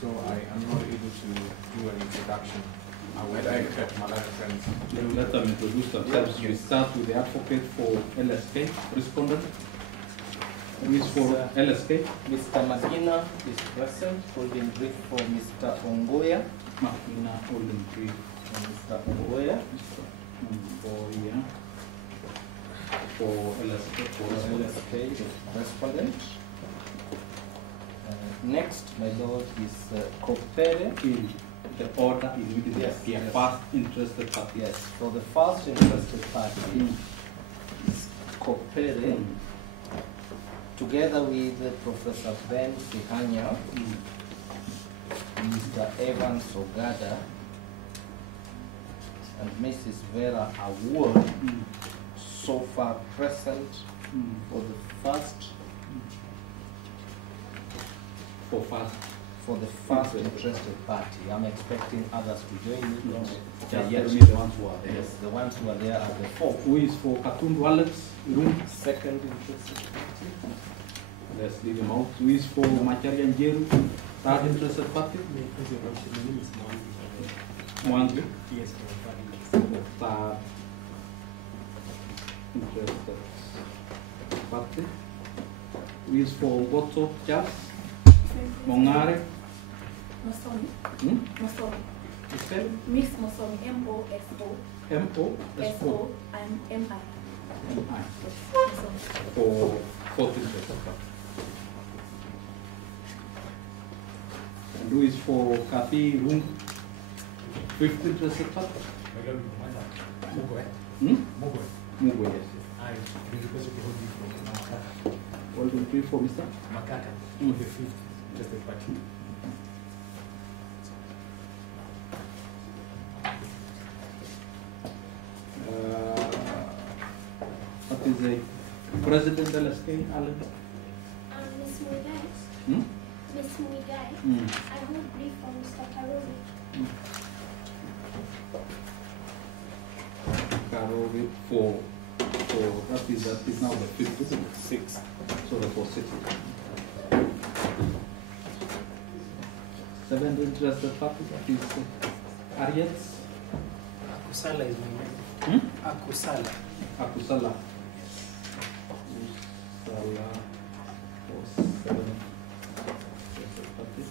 so I am not able to do an introduction. I would like my other friends. You let them introduce themselves. Yes. You start with the advocate for LSK, respondent. Who is for LSK? Mr. Makina is present, holding brief for Mr. Ongoya. Makina holding brief for Mr. Ongoya. For LSK. For LSK respondent. Next, my lord, is Kopere. The order is within the first interested party. Yes, for the first interested party is Kopere, together with Professor Ben Sihanya, Mr. Evans Ogada, and Mrs. Vera Award, so far present for the first. For the first interested party. I'm expecting others to join me. Yes, the ones who are there. Yes, the ones who are there are the four. Who is for Katundu Alex? Second interested party. Let's leave him out. Who is for Macharia Njeru? Third interested party? Mwangi? Yes, Third interested party. Who is for Boto Jas? Mongare? Mosomi. Mosomi. Spell? Miss Mosomi. M-O-S-O. M-O-S-O. S-O and M-I. M-I. Yes, Mosomi. For fourth interested party. And who is for Kathy Room? Fifth interested party? Mugo, yes. Holding brief for Mr. Makaka, the fifth interested party. What is the President LSK, Alan? Miss Muigai. Miss Muigai. I hold brief for Mr. Karori. Karori for that is now the fifth, isn't it? Sixth. So the for sixth. Seventh interested party, that is Ariets. Akusala is my name. Akusala. Akusala. Akusala for seventh interested party.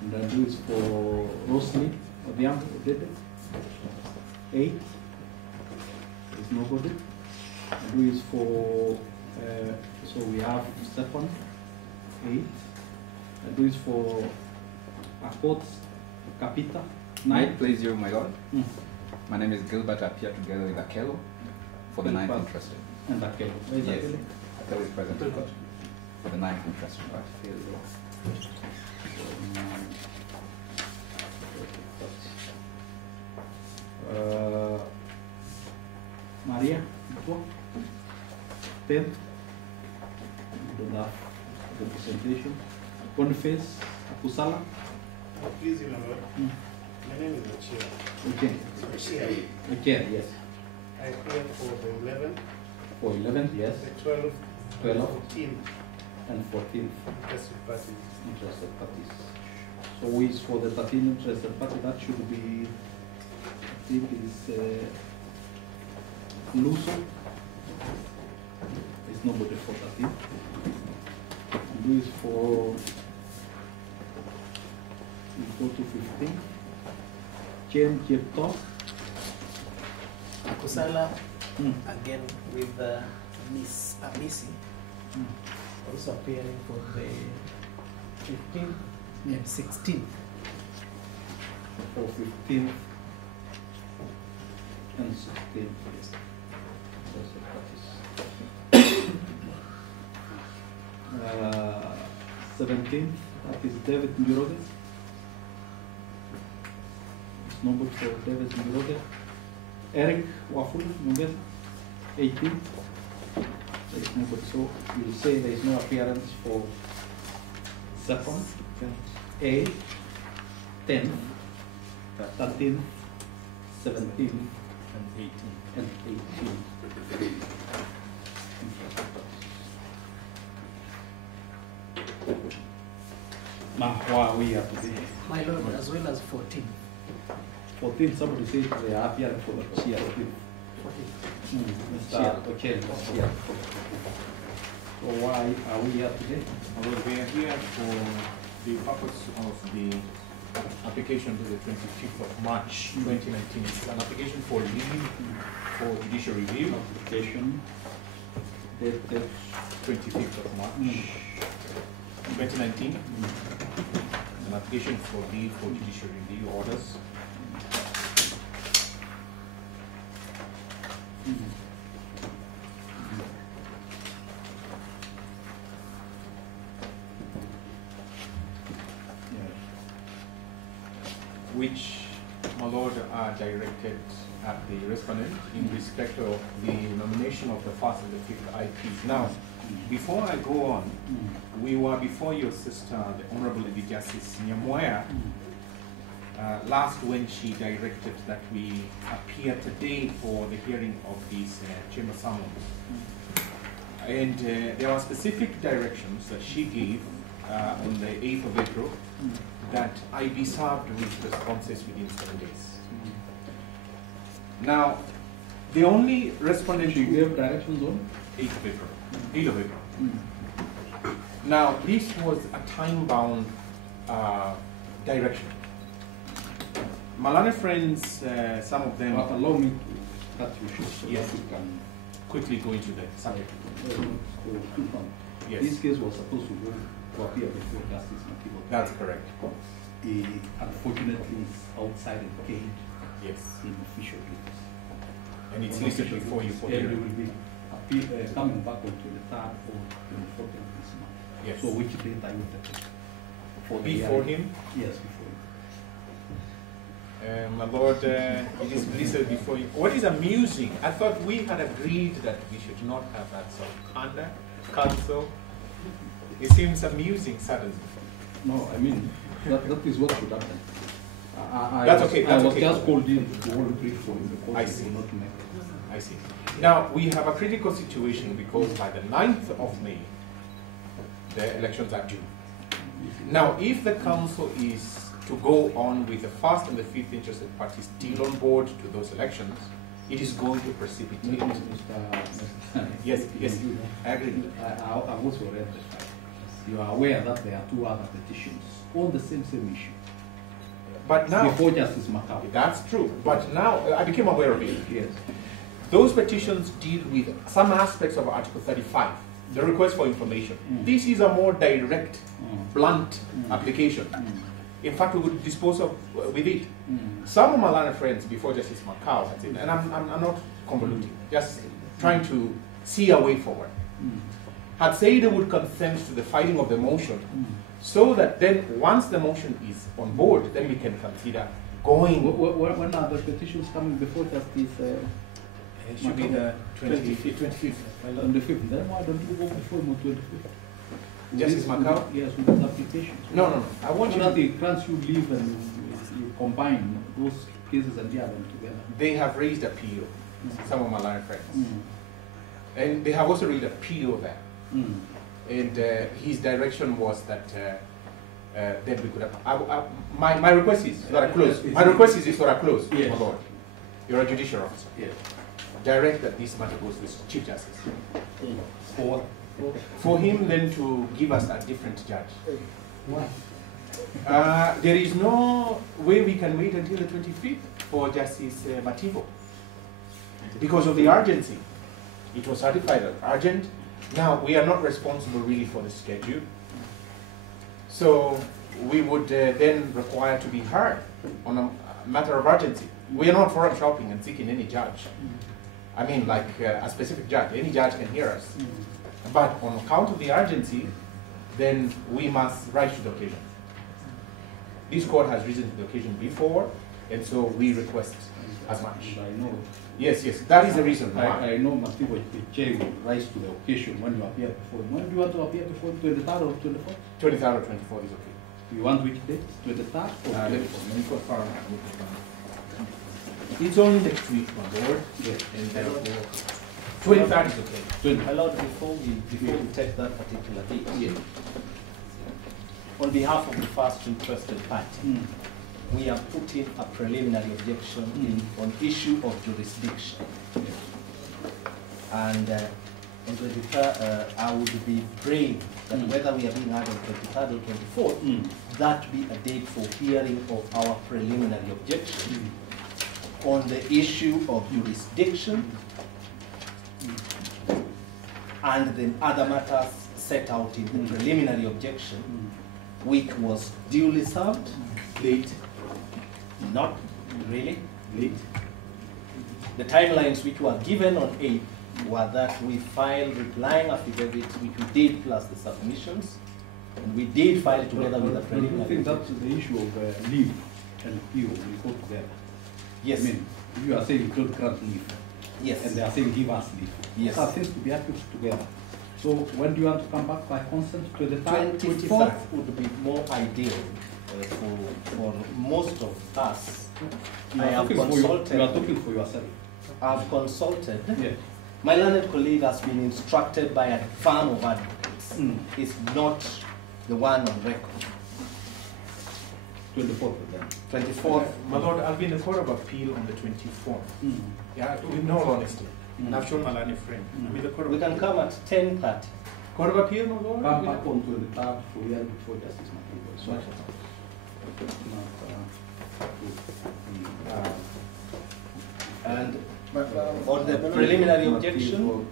And then who is for Rosalie Odiam, did it? 8. There's nobody. And who is for, so we have Stefan, 8. And who is for Akot, Kapita, 9. Please you, my lord. My name is Gilbert. I appear together with Akelo for the ninth interested. And Akelo. Where is Yes. Akelo? Akelo is present for the ninth interested party. Maria, 10. Don't have representation. Boniface, Akusala. Please, you know, my name is Ochia. Okay. Ochia. Okay, yes. I appear for the 11th. For 11th, yes. The 12th. 12th. 14th. And 14th. Interested parties. Interested parties. So who is for the 13 interested party? That should be, I think it is Luso. There's nobody for 13. And who is for, we go to 15. Jen Jepto. Akusala, again with Miss Amisi, also appearing for the 15th and 16th. For 15th and 16th, yes. 17th, that is David Mbiroge. It's nobody for David Mbiroge. Eric Wafula, Mungeza, 18th. There is nobody, so you'll say there is no appearance for 2nd, 8th, 10th, 13th, 17th, And 18. and 18. Now, why are we here today? My lord, as well as 14. 14, somebody said they are here for the chair. 14. Mr. Ojienda was here. So why are we here today? Well, we are here for the purpose of the application to the 25th of March 2019. It's an application for leave for judicial review. Application dated 25th of March 2019. An application for leave for judicial review orders. Which, my lord, are directed at the respondent in respect of the nomination of the first and the fifth IPs. Now, before I go on, we were before your sister, the Honorable Lady Justice Nyamoya, last when she directed that we appear today for the hearing of these chamber summons. And there were specific directions that she gave on the 8th of April that I be served with responses within 7 days. Now, the only respondent she gave directions on 8th of April. 8th of April. Now, this was a time-bound direction. My learned friends, some of them... But allow me to cut you short so yes, that we can quickly go into the subject. Yes. This case was supposed to go to appear before Justice Mativo. That's correct. Unfortunately, it's outside the cage. Yes. In official duties. And it's listed before you for hearing. hearing. Will be coming back on 23rd or 24th of this month. Yes. So which date are you taking? For the before hearing? him? Yes, before him. My lord, it is listed before you. What is amusing, I thought we had agreed that we should not have that sort of conduct, counsel. It seems amusing suddenly. No, I mean, that is what should happen. That's okay. That's I was okay. just called in to hold brief for you because I see. will not make it. I see. Now, we have a critical situation because by the 9th of May, the elections are due. Now, if the council is to go on with the first and the fifth interested parties still on board to those elections, it is going to precipitate. Mr. Yes, yes, I agree. I also read the fact. You are aware that there are 2 other petitions on the same issue. But now, before Justice Makau. That's true. But now, I became aware of it. Yes. Those petitions deal with some aspects of Article 35, the request for information. This is a more direct, blunt application. In fact, we would dispose of with it. Some of my learned friends before Justice Makau had said, and I'm not convoluting, just trying to see a way forward, had said they would consent to the filing of the motion so that then once the motion is on board, then we can consider going. When are the petitions coming before Justice? It should be the 25th. On the 5th. Then why don't you go before him on 25th? Justice Makau? Yes, with his application. No. I want you that it grants you leave and you combine those cases and hear them together. They have raised a PO, some of my learned friends. And they have also raised a PO there. And his direction was that then we could have. My request is for a close. My request is for a close, yes. my lord. You're a judicial officer. Yes. Direct that this matter goes to the Chief Justice. For him then to give us a different judge. Why? There is no way we can wait until the 25th for Justice Mativo. Because of the urgency. It was certified as urgent. Now, we are not responsible really for the schedule. So, we would then require to be heard on a matter of urgency. We are not forum shopping and seeking any judge. I mean, like a specific judge. Any judge can hear us. But on account of the urgency, then we must rise to the occasion. This court has risen to the occasion before, and so we request as much. I know. Yes, that is the reason why. I know Mativo Che will rise to the occasion when you appear before him. When do you want to appear before him? 23rd or 24th? 23rd or 24th is okay. You want which date? 23rd or 24th? Let me confirm. It's only next week, my lord. Yes. And therefore, 23rd is okay. My lord, before we take that particular date, on behalf of the first interested party, we are putting a preliminary objection on issue of jurisdiction. And on 23rd, I would be praying that whether we are being heard on 23rd or 24th, that be a date for hearing of our preliminary objection on the issue of jurisdiction and then other matters set out in the preliminary objection, which was duly served. Late. Not really. Late. The timelines which were given on 8 were that we filed replying affidavits, which we did plus the submissions, and we did file it together with the Do you preliminary. think that's the issue of leave and PO will go together? Yes. I mean, you are saying you don't grant leave, Yes. and they are saying give us leave. Yes. That seems to be active together. So when do you want to come back by consent? 23rd? 24th would be more ideal for most of us. I have You are consulted. talking for yourself. I've consulted. Yeah. My learned colleague has been instructed by a firm of advocates. It's not the one on record. 24th then. 24th. My lord, I'll be in the Court of Appeal on the 24th. Yeah, in all honesty. And I've shown my learned friend. I'm in the Court of We can come at 10:30. Court of Appeal, my lord? Come back on 23rd for hearing before Justice Mativo. So, And on the preliminary objection,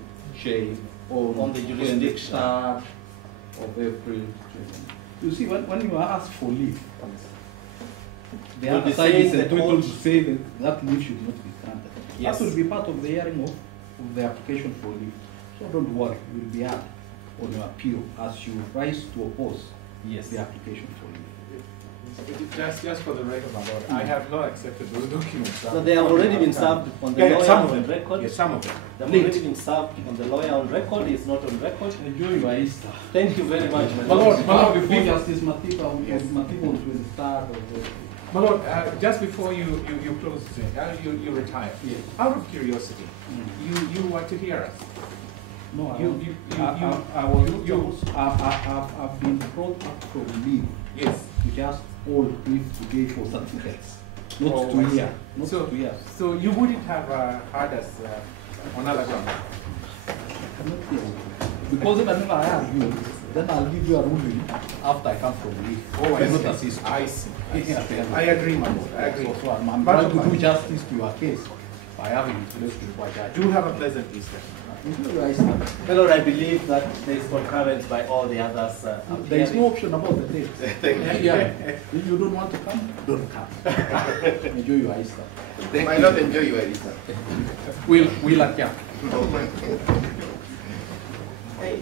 on the jurisdiction. Of April. You see, when you ask for leave, the You'll other be side saying is the entitled to court- say that leave should not be granted. Yes. That will be part of the hearing of the application for leave. So don't worry, you will be heard on your appeal as you rise to oppose Yes. the application for leave. Just for the record, my lord, I have not accepted those documents. So they have already been served on the Yeah, lawyer some of on them. record. Yes, some of them. They've already been served on the lawyer on record. It's not on record. Enjoy your Easter. Thank you very much. My lord, Before Justice Mativo on Yes. Mativo on 23rd of the... My lord, just before you close, you retire. Yes. Out of curiosity, you want to hear us? No, I've been brought up from leave Yes. to just hold brief today for certificates, not Oh, to I see. hear, not So- to hear. So you wouldn't have heard us on other ground? I cannot hear you. Because if I never hear you, then I'll give you a ruling after I come from leave. Oh, I Cannot see. assist. I see. Yeah. I agree, my lord. I agree. So I'm But- trying to do justice to your case by having it placed before judge. Do have a pleasant Easter. Enjoy your Easter. My lord, I believe that there is concurrence by all the others. There is no option about the date. Yeah. If you don't want to come, don't come. Enjoy your Easter. My lord, enjoy your Easter. We'll adjourn. Hey.